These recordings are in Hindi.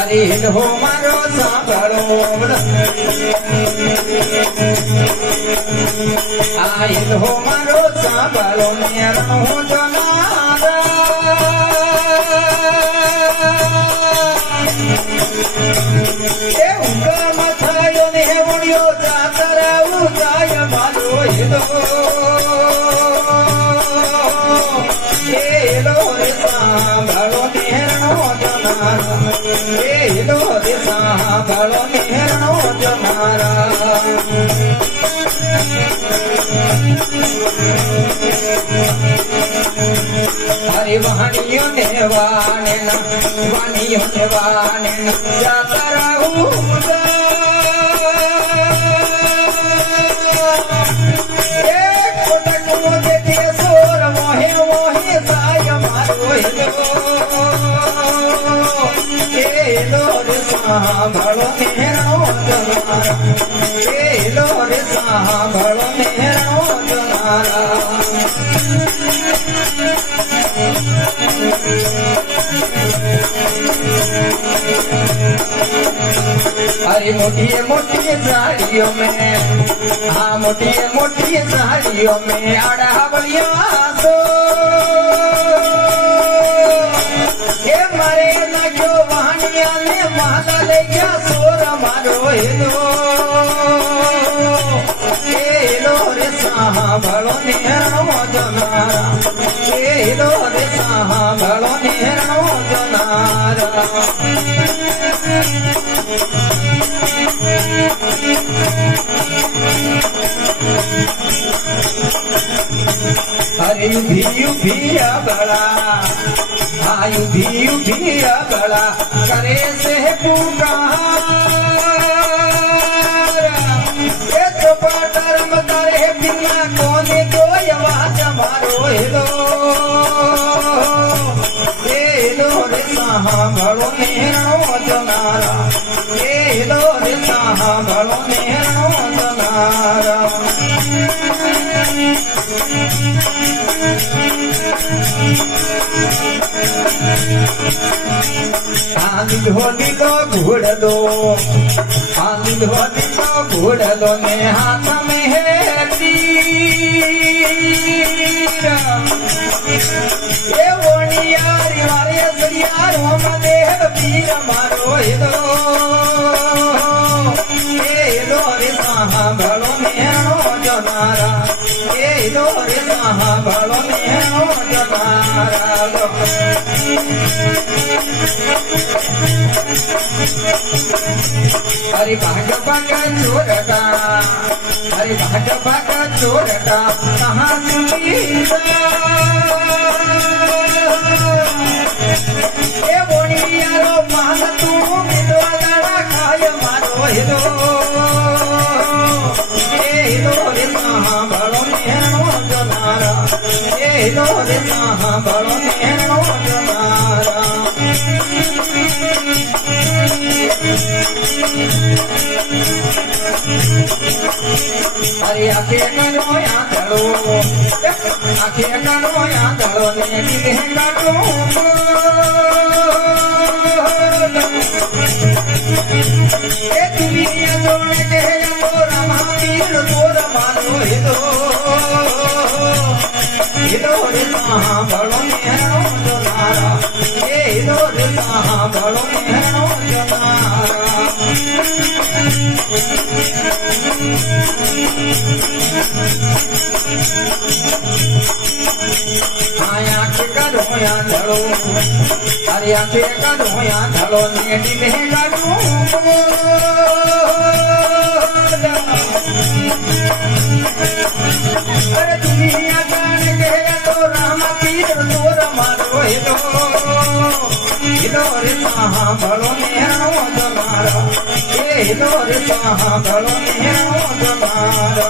अरे हो मारो सांभळो आयल हो मारो सांभळो मेरा हूँ जो नारा मथायो ने उड़ियो जातरा उजाय मारो हिलो रे सांभळो मेरा जनारा रे सांभळो मेरा जनारा हरे वाणियों ने वाणे जाता रहूँगा एक कोटक मुझे के सोर मोहे मोहे साय मारो हेलो रे सांभळो मेरा जनारा हेलो रे सांभळो मेरा जनारा अरे मोटी मोटी साड़ियों में हाँ मोटी मोटी साड़ियों में आड़ा बलिया सो ये मारे ना क्यों वहानिया ने माला ले गया सोर मारो हेलो रे सांभळो मेरा जनारा हेलो रे सांभळो मेरा जनारा अरे युभी बड़ा हाँ युभी बड़ा करे से पुकार ये तो पाटरम करे बिना कोने को आवाज मारो हेलो रे सांभळो मेरा जनारा हेलो रे सांभळो मेरा जनारा ढोली तो घोड़लो घोड़लो ने हाथ में है तीर ये वोनियारी मारे सरियार हम देह पीर मारो हेलो रे सांभळो मेरा जनारा हेलो रे सांभळो मेरा जनारा अरे भाजपा का चोरटा अरे भाजपा का चोरटा कहाँ ये बोनियारो मान तू मिलवा गाड़ा खाय मारो हेलो रे सांभळो मेरा जनारा हेलो रे सांभळो मेरा जनारा अरे आखे करो या धड़ो ने दिले काटो ये दुनिया जोड़ के तोरा महावीर तोरा मानो हेलो रे सांभळो मेरा जनारा हेलो रे सांभळो मेरा जनारा आखे करो या धड़ो अरे आखे करो या धड़ो ने दिले काटो अरे दुनिया जान के तो राम पीर तोर मारो हेलो रे सांभळो मेरा जनारा हेलो रे सांभळो मेरा जनारा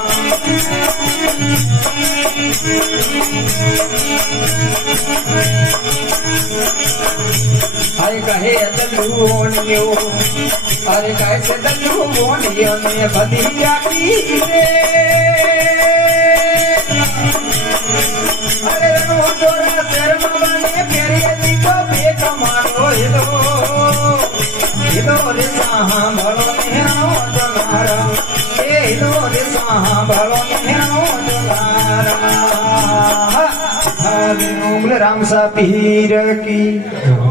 अरे कहे दलूनियो अरे कैसे दलूनियो ने बदिया की रे અરે મોટોરા શર્મા મને ફેરીએ દીધો બે કમાડો હિલો રે સાંભળો નેણો જનારા એ હિલો રે સાંભળો નેણો જનારા હરે ઓમ રામ સા પીર કી